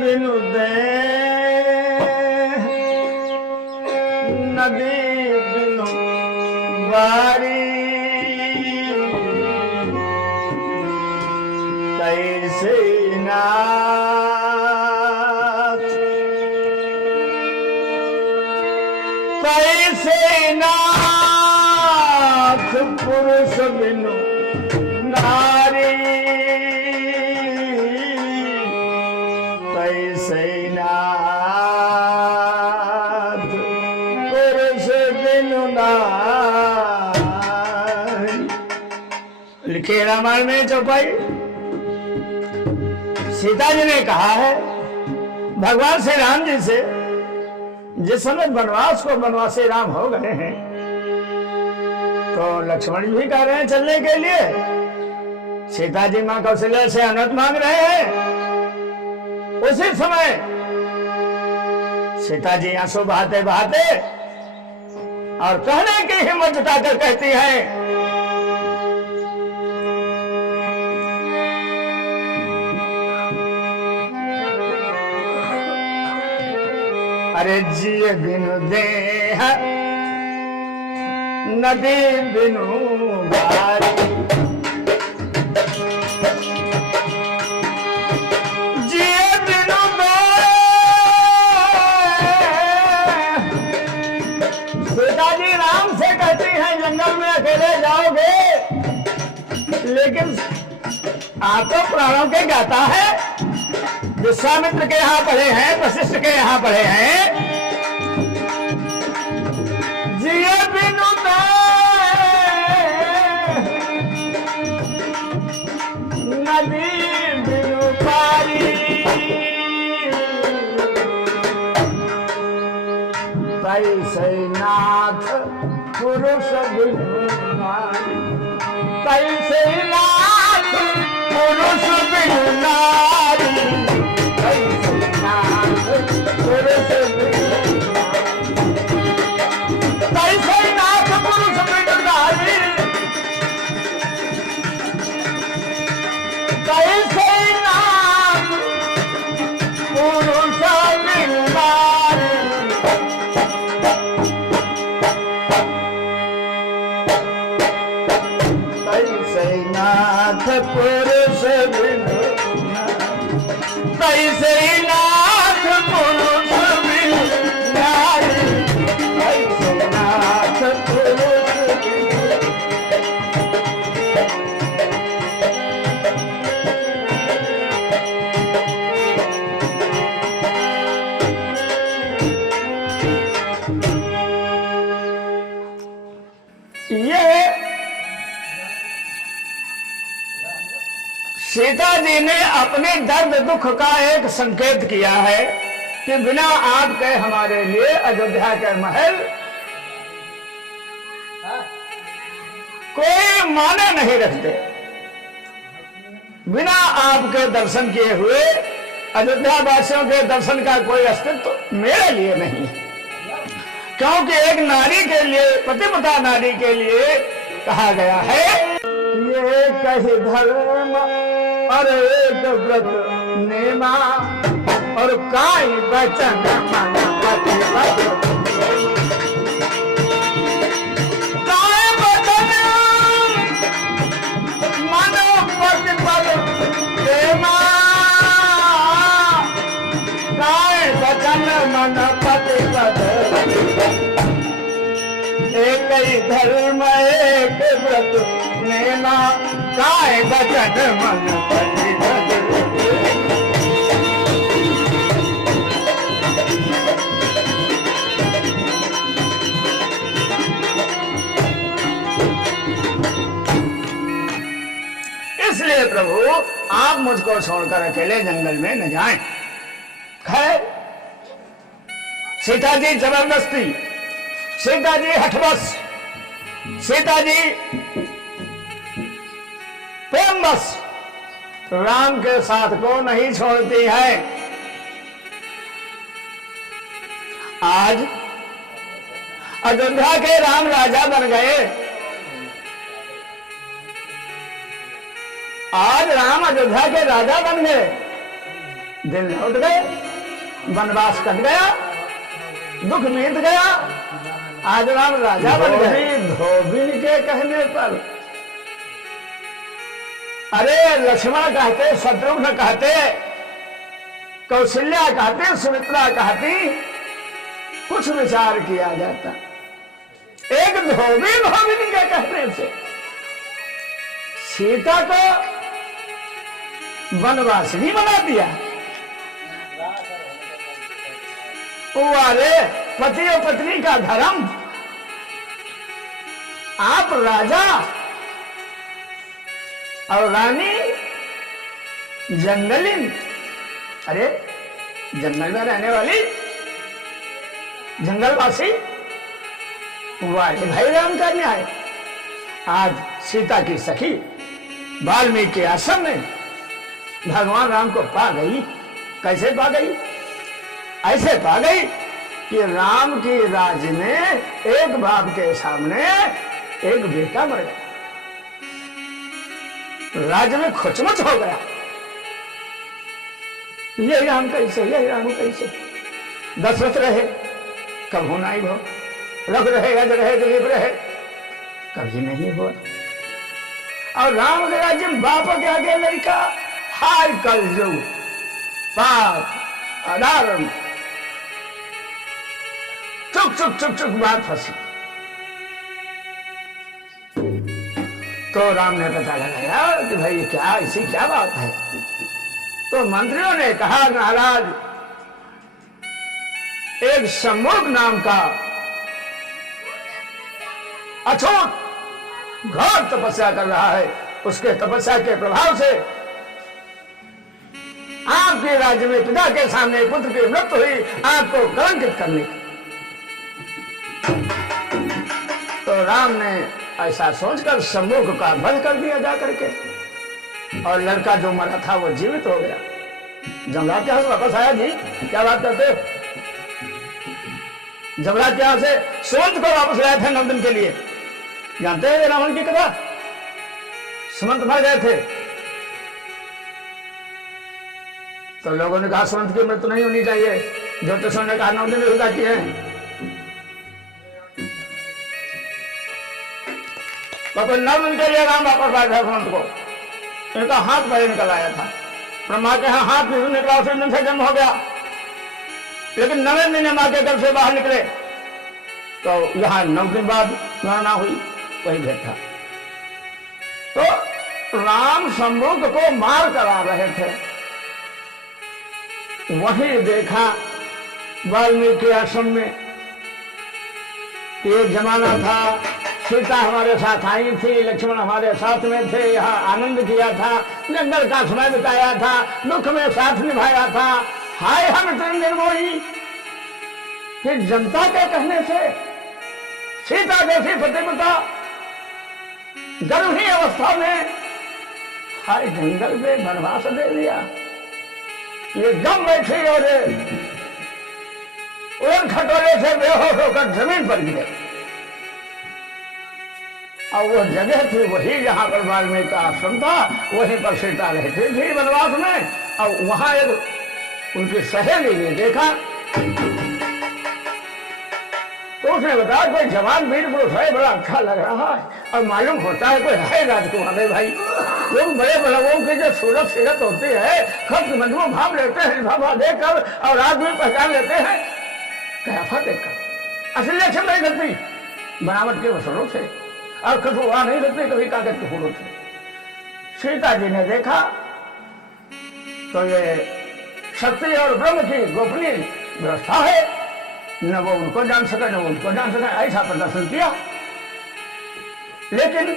बिनु दे नदी बिनु बारी कैसे नाथ कैसे नाथ पुरुष बिनु नारी कैसे नाथ पुरुष बिनु नारी। लिखे रामायण में चौपाई सीता जी ने कहा है भगवान श्री राम जी से, जिस समय वनवास को वनवासी राम हो गए हैं तो लक्ष्मण जी भी कह रहे हैं चलने के लिए, सीता जी मां कौशल्या से अनुमति मांग रहे हैं। उसी समय सीता जी आंसू बहाते बहाते और कहने की हिम्मत जुटाकर कहती है, अरे जिए बिनु देह नदी बिनु बारी, जिए बिनु सीता जी राम से कहती हैं जंगल में अकेले जाओगे, लेकिन आप तो प्राणों के गाता है, विश्वामित्र के यहाँ पढ़े हैं, वशिष्ठ के यहाँ पढ़े हैं, जिए बिनु नदी बिनु पारी कैसे नाथ पुरुष बिनु नारी, कैसे नाथ पुरुष बिनु नारी, कैसे नाथ पुरुष बिनु कैसे नाथ पुरुष बिनु नारी, कैसे नाथ पुरुष बिनु नारी। कैसे नाथ पुरुष बिनु नारी, कैसे नाथ पुरुष बिनु नारी, कैसे नाथ पुरुष बिनु। ये सीता जी ने अपने दर्द दुख का एक संकेत किया है कि बिना आपके हमारे लिए अयोध्या के महल कोई माने नहीं रखते, बिना आपके दर्शन किए हुए अयोध्या वासियों के दर्शन का कोई अस्तित्व मेरे लिए नहीं है। क्योंकि एक नारी के लिए, पतिव्रता नारी के लिए कहा गया है, ये कही धर्म और एक व्रत नेमा और काई वचन मन पतिव्रत, काई वचन मन पतिव्रत नेमा, काई वचन मन पतिव्रत, एक ही धर्म एक व्रत नेमा, काय वचन मन पतिव्रत। इसलिए प्रभु आप मुझको छोड़कर अकेले जंगल में न जाएं। खैर सीता जी जबरदस्ती, सीता जी हठवश, सीता जी प्रेमवश राम के साथ को नहीं छोड़ती है। आज अयोध्या के राम राजा बन गए, आज राम अयोध्या के राजा बन गए, दिन लौट गए, वनवास कट गया, दुख बीत गया, आज राम राजा बन गए। धोबिन के कहने पर अरे लक्ष्मण कहते, शत्रुघ्न कहते, कौशल्या कहते, सुमित्रा कहती, कुछ विचार किया जाता। एक धोबिन के कहने से सीता को वनवासिनी बना दिया। अरे पति और पत्नी का धर्म, आप राजा और रानी जंगलिन, अरे जंगल में रहने वाली जंगलवासी, वाले भाई राम का न्याय। आज सीता की सखी वाल्मीकि आश्रम में भगवान राम को पा गई। कैसे पा गई? ऐसे पा गई कि राम की राज में एक बाप के सामने एक बेटा मर गया, राज्य में खुचमुच हो गया। ये राम कैसे, ये राम कैसे? दशरथ रहे, कब होना ही हो, रख रहे, गज रहे, दिलीप रहे, कभी नहीं हुआ। और राम के राज्य में बाप के आगे लड़का, हाय कलयुग, पाप, अदारण, चुक चुक चुक चुक बात फंसी। तो राम ने पता लगाया कि भाई क्या ऐसी क्या बात है। तो मंत्रियों ने कहा महाराज, एक सम्मुख नाम का अछूत घोर तपस्या कर रहा है, उसके तपस्या के प्रभाव से आपके राज्य में पिता के सामने पुत्र की मृत्यु हुई, आपको कलंकित करने की। तो राम ने ऐसा सोचकर सम्मुख का वध कर दिया जाकर के, और लड़का जो मरा था वो जीवित हो गया। जमराज के यहाँ से वापस आया। जी क्या बात करते हो? जमराज के यहाँ से सुमंत को वापस लाए थे 9 दिन के लिए। जानते हैं रावण की कथा? सुमंत मर गए थे तो लोगों ने कहा सुमंत की मृत्यु नहीं होनी चाहिए। ज्योतिषों ने कहा 9 दिन हो जाती है। तो 9 दिन के लिए राम वापस लाए थे सुमंत को। इनका हाथ पहले निकल आया था, ब्रह्मा के यहाँ हाथ निकला, उसी दिन से जन्म हो गया। लेकिन 9वें महीने माँ के घर से बाहर निकले तो यहाँ 9 दिन बाद गणना हुई, वही भेद था। तो राम सम्मुख को मार करा रहे थे, वही देखा वाल्मीकि आश्रम में। एक जमाना था, सीता हमारे साथ आई थी, लक्ष्मण हमारे साथ में थे, यहाँ आनंद किया था, जंगल का समय बिताया था, दुख में साथ निभाया था। हाय हम इतने निर्मोही कि जनता के कहने से सीता जैसी पतिव्रता गर्भहीन अवस्था में हाय जंगल में वनवास दे दिया। ये दम बैठी और उड़न खटोले से बेहोश होकर जमीन पर गिरे। और वो जगह थी वही जहां पर वाल्मीकि आश्रम था, वहीं पर सीता रहती थी वनवास में। और वहां एक उनकी सहेली ने देखा तो उसने बताया कोई जवान वीर पुरुष है, बड़ा अच्छा लग रहा है, और मालूम होता है कोई है राजकुमार है। भाई लोग बड़े बड़ों की जो सूरत सीरत होती है, खर्च मजमू भाव लेते हैं, लिफाफा देकर, और आदमी पहचान लेते हैं कयाफा देखकर। असली लक्षण नहीं करती, बनावट के वसलों से, और कठुआ नहीं करती कभी कागज के फूलों से। सीता जी ने देखा तो ये शक्ति और ब्रह्म की गोपनीय व्यवस्था है, न वो उनको जान सके न वो उनको जान सके, ऐसा प्रदर्शन किया। लेकिन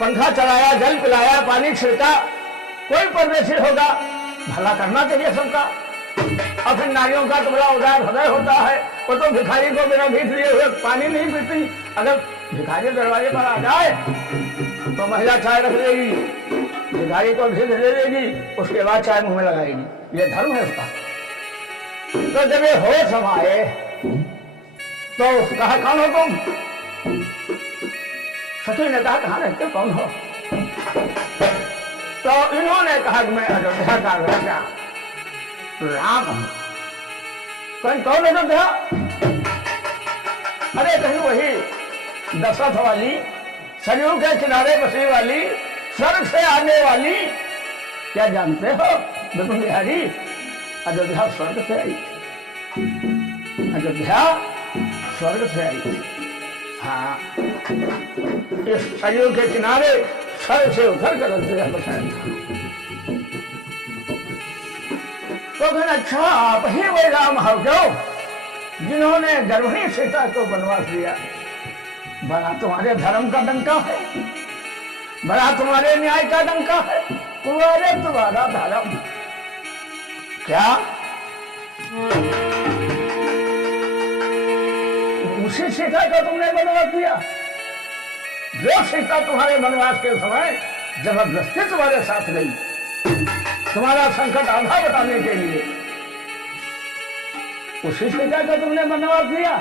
पंखा चलाया, जल पिलाया, पानी छिड़का, कोई परदेशी होगा, भला करना चाहिए सबका। और फिर नारियों का तो बड़ा उदार हृदय होता है, वो तो भिखारी को बिना भीख लिए हुए पानी नहीं पीती। अगर भिखारी दरवाजे पर आ जाए तो महिला चाय रख देगी, भिखारी को भीख दे देगी, उसके बाद चाय मुंह में लगाएगी। ये धर्म है उसका। तो जब ये होश समाए तो कहा कौन हो तुम? सती ने कहा कहाँ रहते, कौन हो? तो इन्होंने कहा कि मैं अयोध्या का राजा राम हूं। कहीं कौन अयोध्या? अरे कहीं वही दशरथ वाली, सरयू के किनारे बसी वाली, स्वर्ग से आने वाली। क्या जानते हो विपिन बिहारी, अयोध्या स्वर्ग से आई, अयोध्या स्वर्ग से आई। हाँ, इस सरयू के किनारे स्वर्ग से उतर कर अयोध्या बसाया था। तो फिर अच्छा आप ही वही राम हो क्यों जिन्होंने गर्भिणी सीता को वनवास दिया? बड़ा तुम्हारे धर्म का डंका है, बड़ा तुम्हारे न्याय का डंका है। तुम्हारे तुम्हारा धर्म क्या उसी सीता का तुमने वनवास दिया जो सीता तुम्हारे वनवास के समय जबरदस्ती तुम्हारे साथ गई, तुम्हारा संकट आधा बताने के लिए? उसी सीता का तुमने वनवास दिया?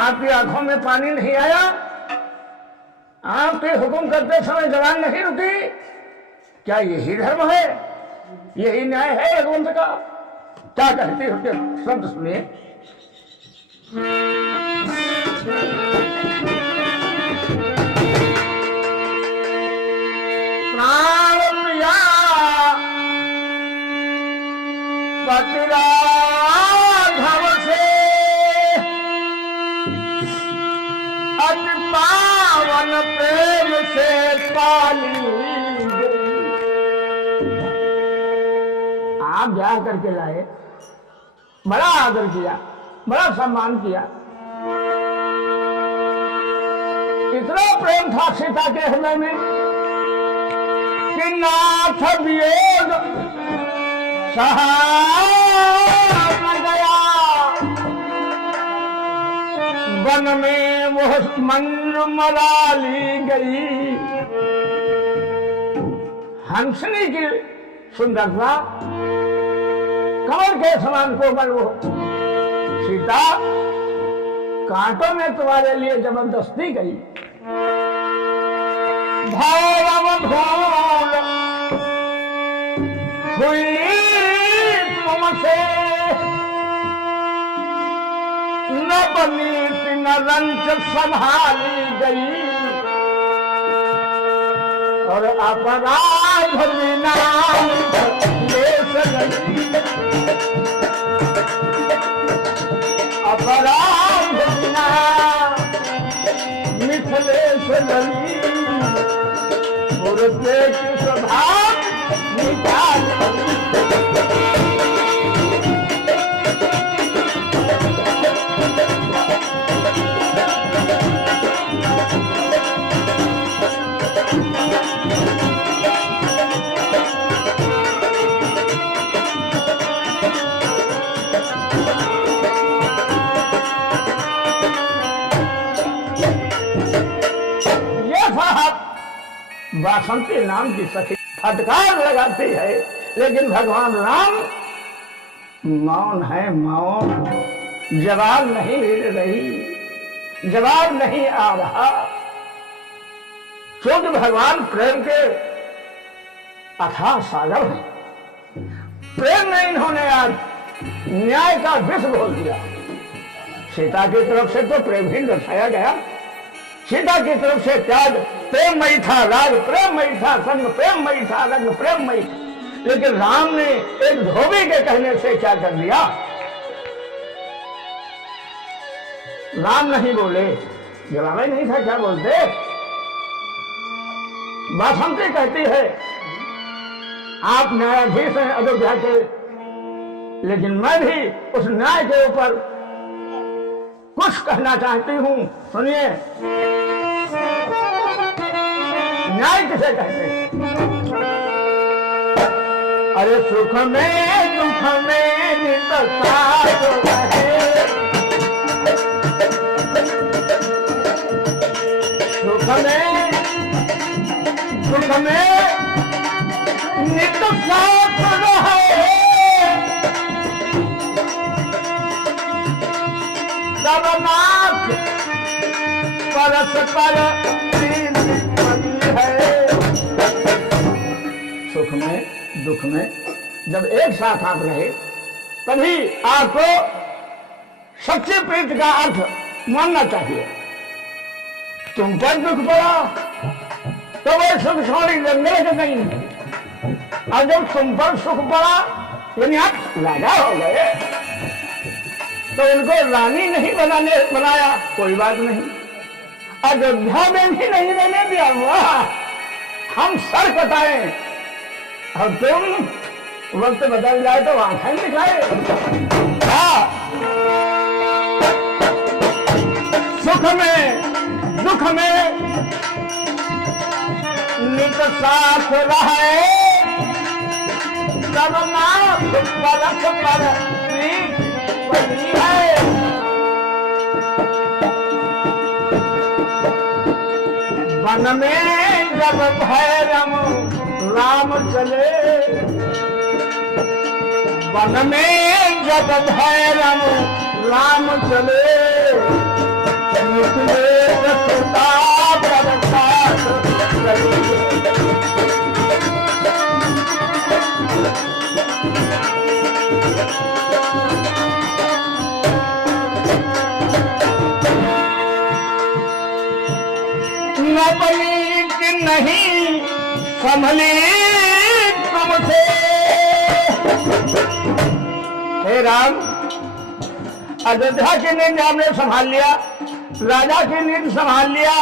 आपकी आंखों में पानी नहीं आया? आपके हुक्म करते समय जवान नहीं रुकी? क्या यही धर्म है, यही न्याय है भगवंत का? क्या कहते हो शब्द सुनिए। प्राण प्रिया पतिराघव से अति पावन प्रेम से पाली गई। आप ब्याह करके लाए, बड़ा आदर किया, बड़ा सम्मान किया, इतना प्रेम था सीता के हृदय में कि नाथ वियोग सहा न गया। वन में वो मंद्र मराली गई। हंसनी की सुंदरता कमल के समान कोमल वो सीता कांटों में तुम्हारे लिए जबरदस्ती गई। भैरव भूल हुई तुमसे न बनी न रंच संभाली गई। और अपराध बिना अपराध बिना मिथिलेश लली पुरते की स्वभाव निकाल। वासंती नाम की सखी फटकार लगाती है, लेकिन भगवान राम मौन है, मौन। जवाब नहीं मिल रही, जवाब नहीं आ रहा। शुद्ध भगवान प्रेम के अथाह सागर है। प्रेम में इन्होंने आज न्याय का विष बोल दिया। सीता की तरफ से तो प्रेम ही दर्शाया गया, सीता की तरफ से त्याग प्रेममयी था, राग प्रेममयी था, संग प्रेममयी था, रंग प्रेममयी था। लेकिन राम ने एक धोबी के कहने से क्या कर दिया? राम नहीं बोले, जवाब ही नहीं था, क्या बोलते? बासंती कहती है आप न्यायाधीश हैं अयोध्या के, लेकिन मैं भी उस न्याय के ऊपर कुछ कहना चाहती हूं। सुनिए, न्याय किसे कहते हैं? अरे सुख में दुख में नित साथ रहे, सुख में दुख में नित साथ रहे। सब नाथ परस्पर है। दुख में जब एक साथ आप रहे तभी आपको सच्ची प्रीति का अर्थ मानना चाहिए। तुम पर दुख पड़ा तो वो सुख छोड़ी जंगल के नहीं, और जब तुम पर सुख पड़ा यानी आप राजा हो गए तो उनको रानी नहीं बनाया, कोई बात नहीं, अयोध्या में भी नहीं रहने दिया। वाह, हम सर कटाए और तुम वक्त बदल जाए तो आंखें दिखाए। सुख में दुख में नित साथ रहे, तब ना परख पर पड़ी है। वन में जब भैरम राम चले, वन में जब भैरम राम चले, निकले रखता प्रसाद चले। नपलीत नहीं संभली तुमसे। हे राम, अयोध्या की नींद आपने संभाल लिया, राजा की नींद संभाल लिया,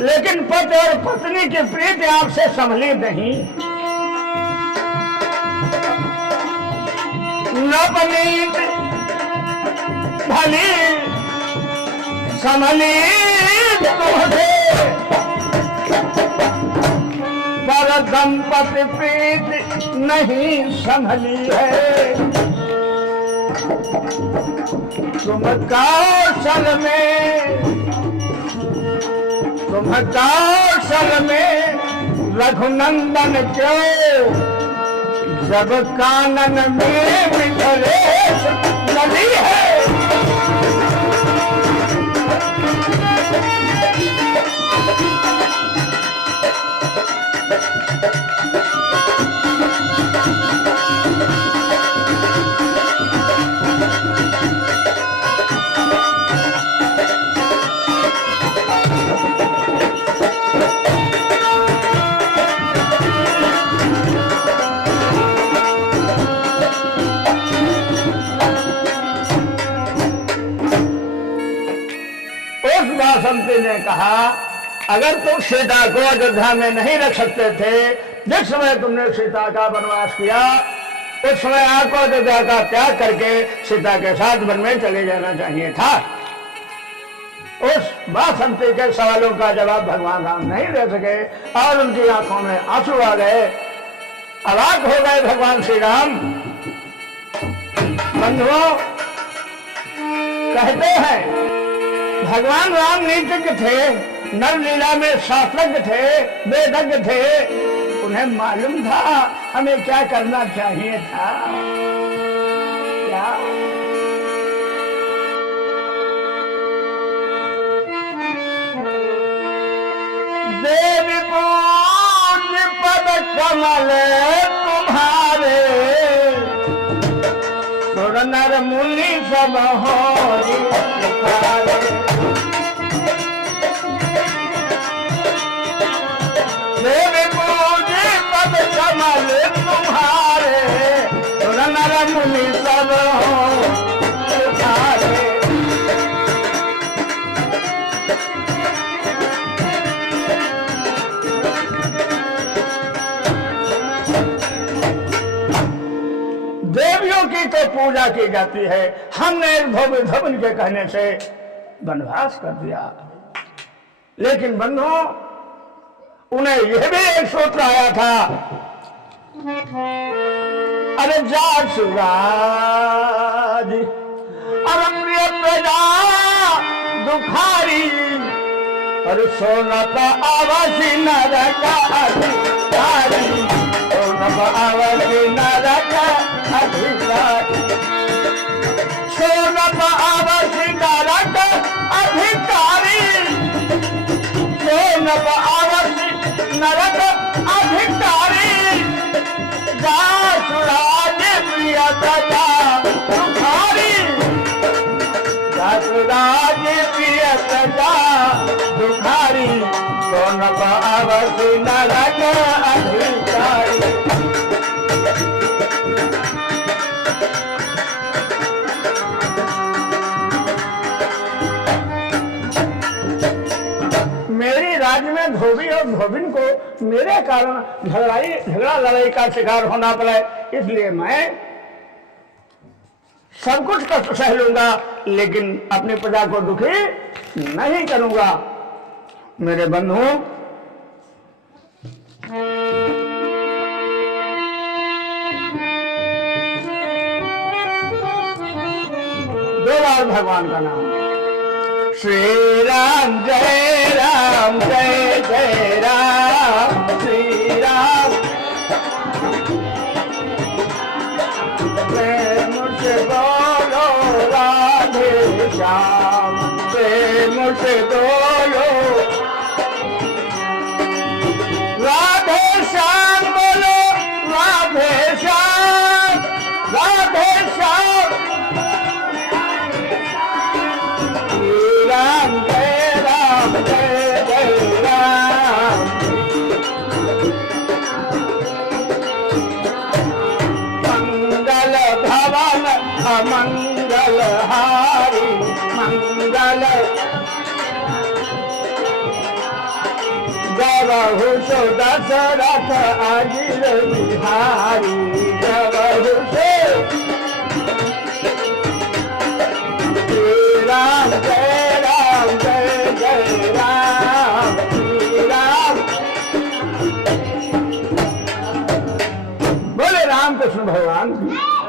लेकिन पति और पत्नी की प्रीति आपसे संभली नहीं। नपलीत भली संभली तुमसे, पर दंपति प्रीति नहीं संभली है। तुम कौशल में रघुनंदन क्यों, जब कानन में बिखरे नदी है। बसंती ने कहा, अगर तुम सीता को अयोध्या में नहीं रख सकते थे, जिस समय तुमने सीता का वनवास किया उस समय आपको अयोध्या का त्याग करके सीता के साथ वन में चले जाना चाहिए था। उस बसंती के सवालों का जवाब भगवान राम नहीं दे सके और उनकी आंखों में आंसू आ गए, अवाक हो गए भगवान श्री राम। बंधुओं, कहते हैं भगवान राम नीतिज्ञ थे, नरलीला में शास्त्रज्ञ थे, वेदज्ञ थे, उन्हें मालूम था हमें क्या करना चाहिए था। क्या देवी पूज्य पद कमल तुम्हारे, सुर नर मुनि सब होरी पुकारे। देवी पूज्य पद कमल तुम्हारे, सुर नर मुनि सब होरी पुकारे। देवियों की तो पूजा की जाती है, हमने धोबन के कहने से वनवास कर दिया। लेकिन बंधुओं, उन्हें यह भी एक सूत्र आया था, अरे जा सुराज अरे प्रिय प्रजा दुखारी, अरे सोना का आवासी नरका अधिकारी, सोना का आवासी नरका अधिकारी, सोना का आवासी नरका अधिकारी, सोना का आवासी नरक अधिकारी। मेरे कारण झगड़ा लड़ाई का शिकार होना पड़े, इसलिए मैं सब कुछ कष्ट सह लूंगा लेकिन अपनी प्रजा को दुखी नहीं करूंगा। मेरे बंधु, दो बार भगवान का नाम श्री राम जय राम जय जय राम श्री राम। प्रेम से बोलो राधे श्याम, प्रेम से बोलो राधे श्याम, बोलो राधे श्याम, राधे श्याम। राम जय जय राम। मंगल भवन अमंगल हारी, मंगल गवहु सो दशरथ अजिर बिहारी, गवहु सो राम जय राम जय जय राम श्री राम। बोले रामकृष्ण भगवान की।